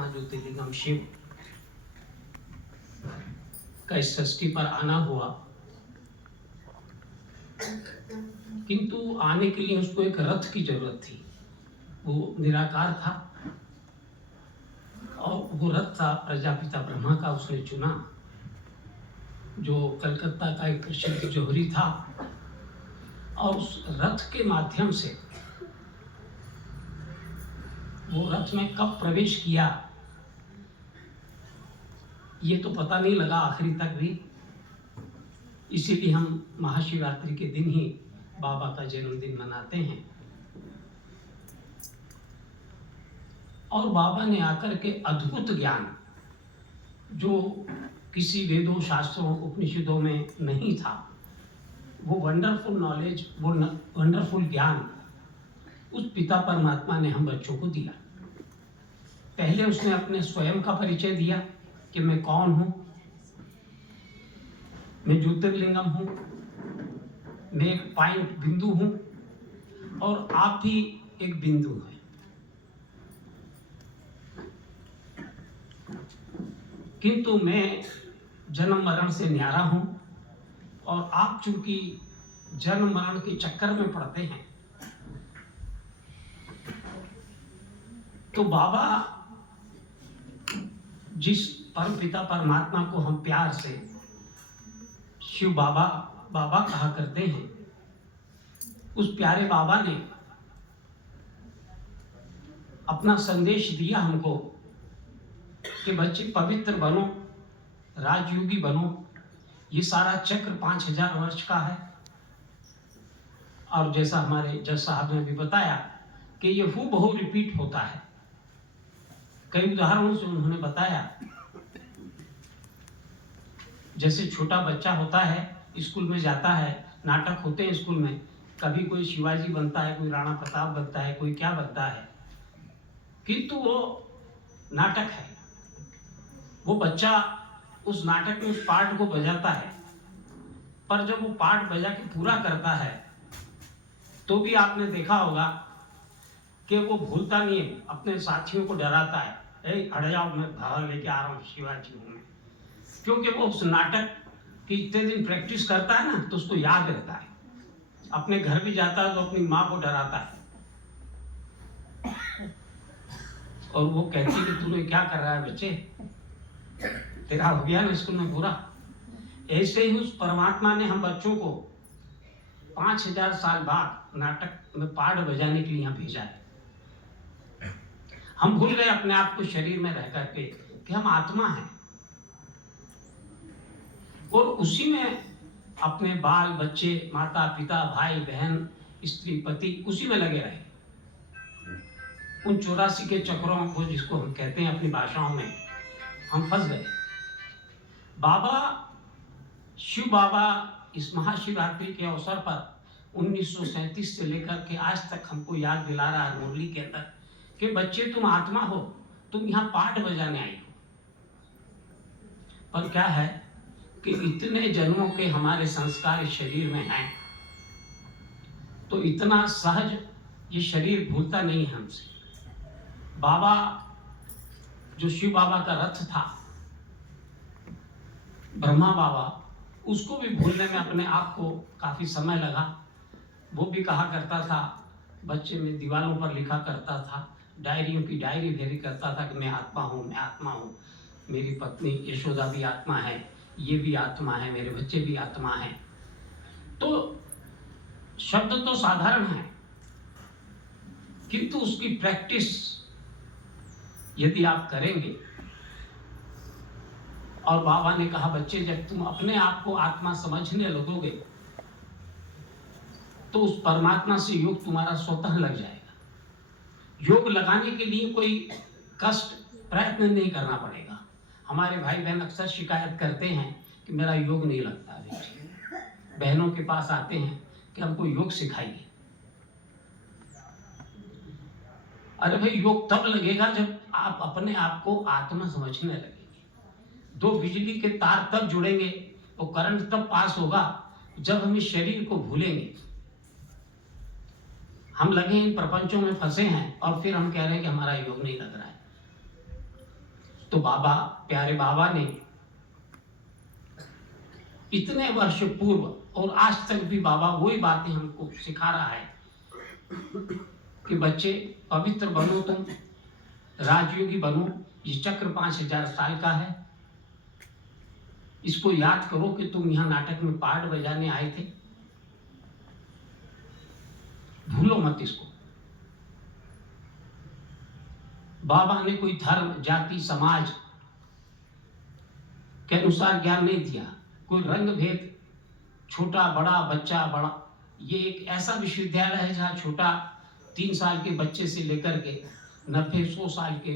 महाज्योतिर्लिंगम शिव का इस सृष्टि पर आना हुआ, किंतु आने के लिए उसको एक रथ की जरूरत थी। वो निराकार था और वो रथ था प्रजापिता ब्रह्मा का, उसने चुना, जो कलकत्ता का एक प्रसिद्ध जौहरी था। और उस रथ के माध्यम से वो रथ में कब प्रवेश किया ये तो पता नहीं लगा आखिरी तक भी। इसीलिए हम महाशिवरात्रि के दिन ही बाबा का जन्मदिन मनाते हैं। और बाबा ने आकर के अद्भुत ज्ञान, जो किसी वेदों शास्त्रों उपनिषदों में नहीं था, वो वंडरफुल नॉलेज, वो वंडरफुल ज्ञान उस पिता परमात्मा ने हम बच्चों को दिया। पहले उसने अपने स्वयं का परिचय दिया कि मैं कौन हूं, मैं ज्योतिर्लिंगम हूं, मैं एक पॉइंट बिंदु हूं और आप भी एक बिंदु हैं। किंतु मैं जन्म मरण से न्यारा हूं और आप चूंकि जन्म मरण के चक्कर में पड़ते हैं, तो बाबा जिस परम पिता परमात्मा को हम प्यार से शिव बाबा बाबा कहा करते हैं, उस प्यारे बाबा ने अपना संदेश दिया हमको कि बच्चे पवित्र बनो, राजयोगी बनो। ये सारा चक्र 5000 वर्ष का है। और जैसा हमारे जज साहब ने भी बताया कि ये हूबहू रिपीट होता है। कई उदाहरणों से उन्होंने बताया, जैसे छोटा बच्चा होता है, स्कूल में जाता है, नाटक होते हैं स्कूल में, कभी कोई शिवाजी बनता है, कोई राणा प्रताप बनता है, कोई क्या बनता है, किंतु वो नाटक है। वो बच्चा उस नाटक में उस पार्ट को बजाता है, पर जब वो पार्ट बजा के पूरा करता है तो भी आपने देखा होगा कि वो भूलता नहीं है, अपने साथियों को डराता है, हट जाओ, मैं भाग लेके आ रहा हूँ, शिवाजी हूँ मैं। क्योंकि वो उस नाटक की इतने दिन प्रैक्टिस करता है ना, तो उसको याद रहता है। अपने घर भी जाता है तो अपनी माँ को डराता है और वो कहती है कि तूने क्या कर रहा है बच्चे, तेरा हो गया ना स्कूल में पूरा। ऐसे ही उस परमात्मा ने हम बच्चों को 5000 साल बाद नाटक में पार्ट बजाने के लिए यहाँ भेजा है। हम भूल गए अपने आप को शरीर में रह करके कि हम आत्मा हैं, और उसी में अपने बाल बच्चे, माता पिता, भाई बहन, स्त्री पति, उसी में लगे रहे। उन 84 के चक्रों को, जिसको हम कहते हैं अपनी भाषाओं में, हम फंस गए। बाबा शिव बाबा इस महाशिवरात्रि के अवसर पर 1937 से लेकर के आज तक हमको याद दिला रहा है मुरली के अंदर कि बच्चे तुम आत्मा हो, तुम यहाँ पाठ बजाने आई हो। पर क्या है कि इतने जन्मों के हमारे संस्कार इस शरीर में हैं, तो इतना सहज ये शरीर भूलता नहीं है हमसे। बाबा जो शिव बाबा का रथ था, ब्रह्मा बाबा, उसको भी भूलने में अपने आप को काफी समय लगा। वो भी कहा करता था, बच्चे में दीवारों पर लिखा करता था, डायरियों की डायरी भेरी करता था कि मैं आत्मा हूँ, मैं आत्मा हूँ, मेरी पत्नी यशोदा भी आत्मा है, ये भी आत्मा है, मेरे बच्चे भी आत्मा हैं। तो शब्द तो साधारण है, किंतु उसकी प्रैक्टिस यदि आप करेंगे, और बाबा ने कहा बच्चे जब तुम अपने आप को आत्मा समझने लगोगे तो उस परमात्मा से योग तुम्हारा स्वतः लग जाएगा। योग लगाने के लिए कोई कष्ट प्रयत्न नहीं करना पड़ेगा। हमारे भाई बहन अक्सर शिकायत करते हैं कि मेरा योग नहीं लगता। बहनों के पास आते हैं कि हमको योग सिखाइए। अरे भाई, योग तब लगेगा जब आप अपने आप को आत्मा समझने लगेंगे। दो बिजली के तार तब जुड़ेंगे, तो करंट तब पास होगा जब हम इस शरीर को भूलेंगे। हम लगे इन प्रपंचों में फंसे हैं और फिर हम कह रहे हैं कि हमारा योग नहीं लग रहा है। तो बाबा, प्यारे बाबा ने इतने वर्ष पूर्व और आज तक भी बाबा वही बातें हमको सिखा रहा है कि बच्चे पवित्र बनो, तुम राजयोगी बनो। ये चक्र 5000 साल का है। इसको याद करो कि तुम यहाँ नाटक में पार्ट बजाने आए थे, भूलो मत इसको। बाबा ने कोई धर्म, जाति, समाज के अनुसार ज्ञान नहीं दिया, कोई रंग भेद, छोटा बड़ा, बच्चा बड़ा। ये एक ऐसा विश्वविद्यालय है जहाँ छोटा 3 साल के बच्चे से लेकर के 90-100 साल के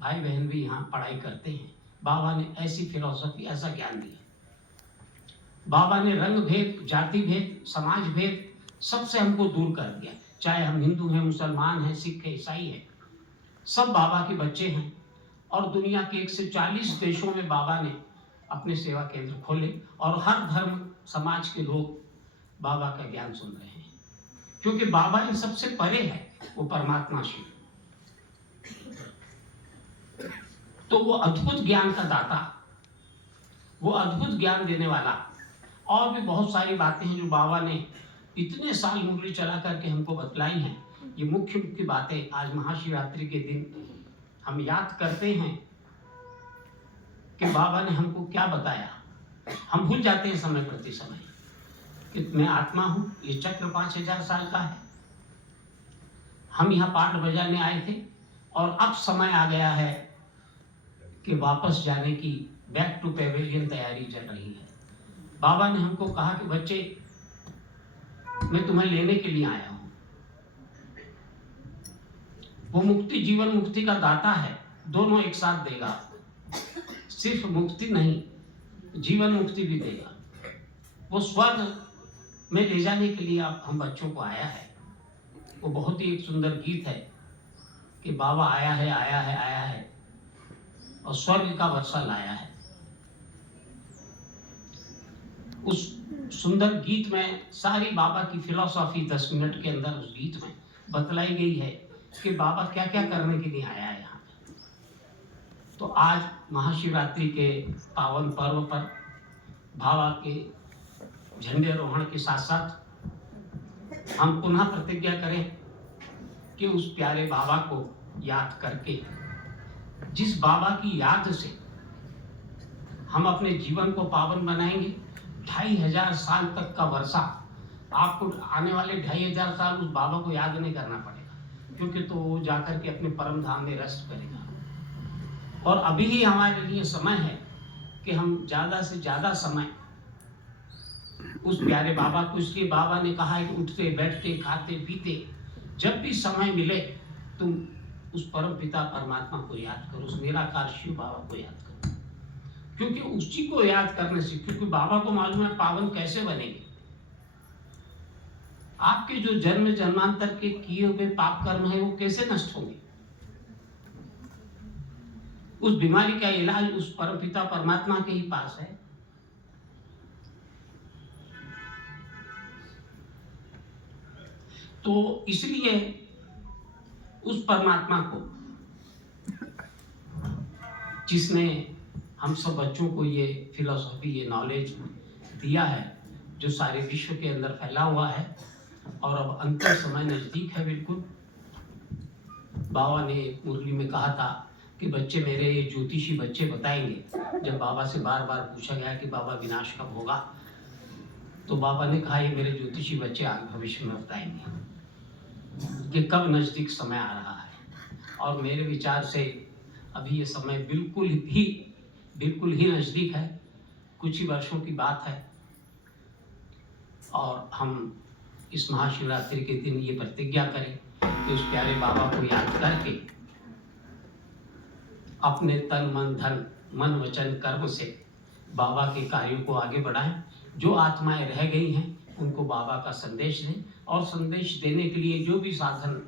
भाई बहन भी यहाँ पढ़ाई करते हैं। बाबा ने ऐसी फिलॉसफी, ऐसा ज्ञान दिया। बाबा ने रंग भेद, जाति भेद, समाज भेद सबसे हमको दूर कर दिया। चाहे हम हिंदू हैं, मुसलमान हैं, सिख हैं, ईसाई हैं, सब बाबा के बच्चे हैं। और दुनिया के 140 देशों में बाबा ने अपने सेवा केंद्र खोले और हर धर्म समाज के लोग बाबा का ज्ञान सुन रहे हैं, क्योंकि बाबा इन सबसे परे है, वो परमात्मा शिव। तो वो अद्भुत ज्ञान का दाता, वो अद्भुत ज्ञान देने वाला। और भी बहुत सारी बातें हैं जो बाबा ने इतने साल मुरली चला करके हमको बतलाई हैं। ये मुख्य मुख्य बातें आज महाशिवरात्रि के दिन हम याद करते हैं कि बाबा ने हमको क्या बताया। हम भूल जाते हैं समय प्रति समय कि मैं आत्मा हूं, ये चक्र 5000 साल का है। हम यहाँ पाठ बजाने आए थे और अब समय आ गया है कि वापस जाने की, बैक टू पेवेलियन तैयारी चल रही है। बाबा ने हमको कहा कि बच्चे, मैं तुम्हें लेने के लिए आया हूं। वो मुक्ति, जीवन मुक्ति का दाता है, दोनों एक साथ देगा। सिर्फ मुक्ति नहीं, जीवन मुक्ति भी देगा। वो स्वर्ग में ले जाने के लिए अब हम बच्चों को आया है। वो बहुत ही एक सुंदर गीत है कि बाबा आया है, आया है, आया है और स्वर्ग का वर्षा लाया है। उस सुंदर गीत में सारी बाबा की फिलॉसफी 10 मिनट के अंदर उस गीत में बतलाई गई है कि बाबा क्या क्या करने के लिए आया है यहाँ पे। तो आज महाशिवरात्रि के पावन पर्व पर बाबा के झंडे आरोहण के साथ साथ हम पुनः प्रतिज्ञा करें कि उस प्यारे बाबा को याद करके, जिस बाबा की याद से हम अपने जीवन को पावन बनाएंगे, 2500 साल तक का वर्षा, आपको आने वाले 2500 साल उस बाबा को याद नहीं करना पड़ेगा, क्योंकि तो वो जाकर के अपने परम धाम में रेस्ट करेगा। और अभी ही हमारे लिए समय है कि हम ज़्यादा से ज़्यादा समय उस प्यारे बाबा को, इसलिए बाबा ने कहा है कि उठते बैठते खाते पीते जब भी समय मिले तुम उस परम पिता परमात्मा को याद करो, उस निराकार शिव बाबा को याद करो, क्योंकि उसी को याद करने से, क्योंकि बाबा को मालूम है पावन कैसे बनेंगे। आपके जो जन्म जन्मांतर के किए हुए पाप कर्म है वो कैसे नष्ट होंगे। उस बीमारी का इलाज उस परम पिता परमात्मा के ही पास है। तो इसलिए उस परमात्मा को, जिसने हम सब बच्चों को ये फिलॉसफी, ये नॉलेज दिया है, जो सारे विश्व के अंदर फैला हुआ है, और अब अंतिम समय नजदीक है बिल्कुल। बाबा ने मुरली में कहा था कि बच्चे मेरे, ये ज्योतिषी बच्चे बताएंगे। जब बाबा से बार बार पूछा गया कि बाबा विनाश कब होगा, तो बाबा ने कहा ये मेरे ज्योतिषी बच्चे आगे भविष्य में बताएंगे कि कब नजदीक समय आ रहा है। और मेरे विचार से अभी ये समय बिल्कुल ही नजदीक है, कुछ ही वर्षों की बात है। और हम इस महाशिवरात्रि के दिन ये प्रतिज्ञा करें कि उस प्यारे बाबा को याद करके अपने तन मन धन, मन वचन कर्म से बाबा के कार्यों को आगे बढ़ाएं। जो आत्माएं रह गई हैं उनको बाबा का संदेश दें, और संदेश देने के लिए जो भी साधन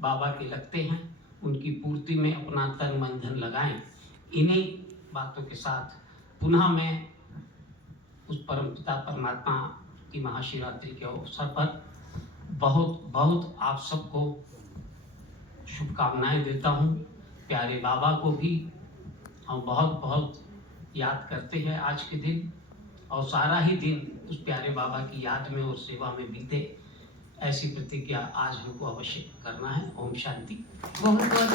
बाबा के लगते हैं उनकी पूर्ति में अपना तन मन धन लगाएं। इन्हीं बातों के साथ पुनः मैं उस परम पिता परमात्मा की महाशिवरात्रि के अवसर पर बहुत बहुत आप सबको शुभकामनाएं देता हूँ। प्यारे बाबा को भी हम बहुत बहुत याद करते हैं आज के दिन, और सारा ही दिन उस प्यारे बाबा की याद में और सेवा में बीते, ऐसी प्रतिज्ञा आज हमको अवश्य करना है। ओम शांति। बहुत बहुत